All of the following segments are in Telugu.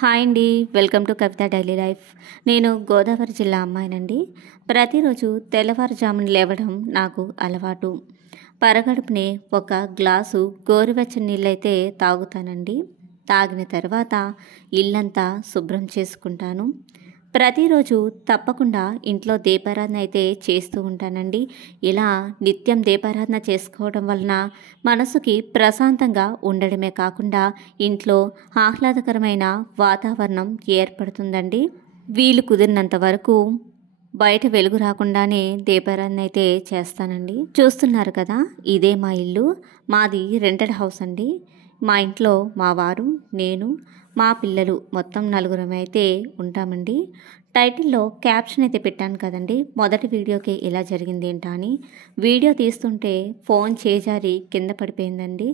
హాయ్ అండి, welcome to Kavitha daily life. నేను గోదావరి జిల్లా అమ్మాయినండి. ప్రతిరోజు తెల్లవారుజామున లేవడం నాకు అలవాటు. పరగడుపునే ఒక గ్లాసు గోరువెచ్చని నీళ్ళైతే తాగుతానండి. తాగిన తర్వాత ఇల్లంతా శుభ్రం చేసుకుంటాను. ప్రతిరోజు తప్పకుండా ఇంట్లో దీపారాధన అయితే చేస్తూ ఉంటానండి. ఇలా నిత్యం దీపారాధన చేసుకోవడం వలన మనసుకి ప్రశాంతంగా ఉండడమే కాకుండా ఇంట్లో ఆహ్లాదకరమైన వాతావరణం ఏర్పడుతుందండి. వీలు కుదిరినంత వరకు బయట వెలుగు రాకుండానే దీపారాధన అయితే చేస్తానండి. చూస్తున్నారు కదా, ఇదే మా ఇల్లు. మాది రెంటెడ్ హౌస్ అండి. మా ఇంట్లో మా వారు, నేను, మా పిల్లలు మొత్తం నలుగురం అయితే ఉంటామండి. టైటిల్లో క్యాప్షన్ అయితే పెట్టాను కదండి, మొదటి వీడియోకి ఇలా జరిగింది ఏంటా అని. వీడియో తీస్తుంటే ఫోన్ చేజారి కింద పడిపోయిందండి.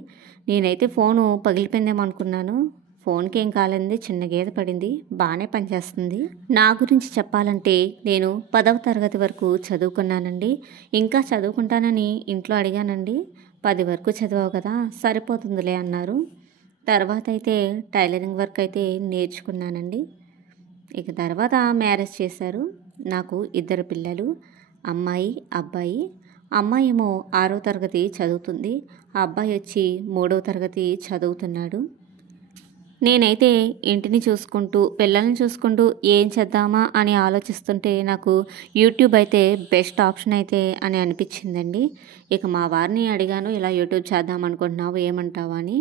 నేనైతే ఫోను పగిలిపోయిందేమో అనుకున్నాను. ఫోన్కి ఏం కాలేదండి, చిన్న గీత పడింది, బాగానే పనిచేస్తుంది. నా గురించి చెప్పాలంటే నేను 10వ తరగతి వరకు చదువుకున్నానండి. ఇంకా చదువుకుంటానని ఇంట్లో అడిగానండి. 10 వరకు చదివావు కదా, సరిపోతుందిలే అన్నారు. తర్వాత అయితే టైలరింగ్ వర్క్ అయితే నేర్చుకున్నానండి. ఇక తర్వాత మ్యారేజ్ చేశారు. నాకు 2 పిల్లలు, అమ్మాయి, అబ్బాయి. అమ్మాయి ఏమో 6వ తరగతి చదువుతుంది, ఆ అబ్బాయి వచ్చి 3వ తరగతి చదువుతున్నాడు. నేనైతే ఇంటిని చూసుకుంటూ పిల్లల్ని చూసుకుంటూ ఏం చేద్దామా అని ఆలోచిస్తుంటే నాకు యూట్యూబ్ అయితే బెస్ట్ ఆప్షన్ అయితే అని అనిపించిందండి. ఇక మా వారిని అడిగాను, ఇలా యూట్యూబ్ చేద్దాం అనుకుంటున్నావు, ఏమంటావా అని.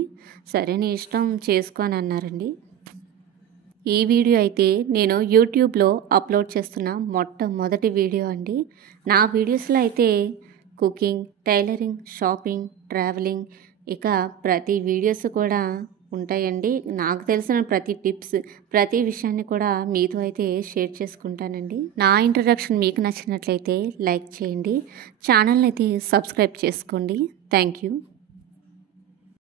సరే నీ ఇష్టం, చేసుకో అని అన్నారండి. ఈ వీడియో అయితే నేను యూట్యూబ్లో అప్లోడ్ చేస్తున్న మొట్టమొదటి వీడియో అండి. నా వీడియోస్లో అయితే కుకింగ్, టైలరింగ్, షాపింగ్, ట్రావెలింగ్, ఇక ప్రతి వీడియోస్ కూడా ఉంటాయండి. నాకు తెలిసిన ప్రతి టిప్స్, ప్రతి విషయాన్ని కూడా మీతో అయితే షేర్ చేసుకుంటానండి. నా ఇంట్రడక్షన్ మీకు నచ్చినట్లయితే లైక్ చేయండి, ఛానల్ని అయితే సబ్స్క్రైబ్ చేసుకోండి. Thank you.